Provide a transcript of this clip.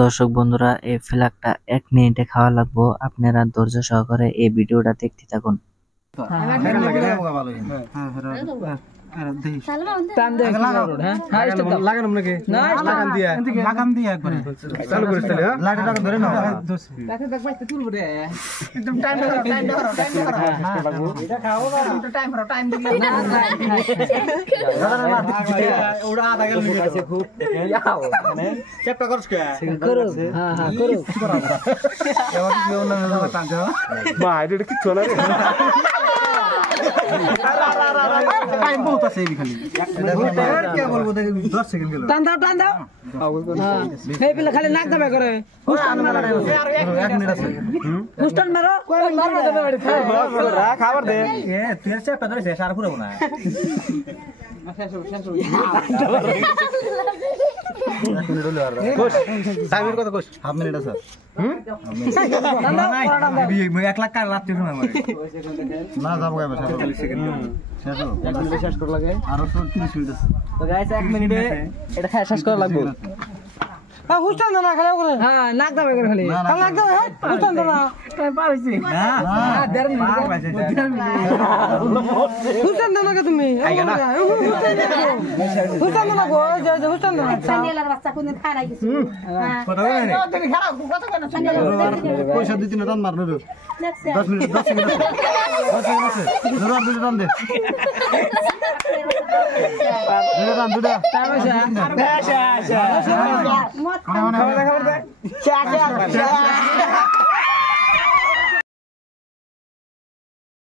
দর্শক বন্ধুরা, এই ফ্ল্যাগটা 1 মিনিটে খাওয়া লাগবো। আপনারা ধৈর্য সহকারে এই ভিডিওটা দেখতে থাকুন। टाइम बहुत আছে খালি কি বলবো 10 সেকেন্ড গেল টান দাও এই পিলে খালি নাক দাবা করে হুস্টান মারো 1 মিনিট আছে হুস্টান মারো মারবে দেবে বাড়ি খাবার দে এ তুই চেপটা ধরে শেষ আর পুরো না টাইমের কথা কোশ হাফ মিনিট আছে এক লাখ কার লাগতে সময় মানে না যাবো গায় 40 সেকেন্ড শেষ হলো 1 মিনিটে শেষ করা লাগে আর 30 মিনিট আছে তো গাইস 1 মিনিটে এটা শেষ করা লাগবে হ্যাঁ হুস্টান না খালি করে হ্যাঁ নাক দাবে করে খালি খালি নাক দাবে হুস্টান না টাইম পার হইছে না হ্যাঁ 1.5 মিনিট পার হইছে হুস্টান না লাগে তুমি হুস্টান না গো যে হুস্টান না সানিয়ালার বাচ্চা কোন দিন খায় না কিছু হ্যাঁ কথা বলে না দেখি খারাপ কথা বলে না সানিয়ালার পয়সা দিতে না টান মারবে 10 মিনিট 10 সেকেন্ড 10 সেকেন্ড আছে জোর দিতে টান দে দুটা খাবার দে চা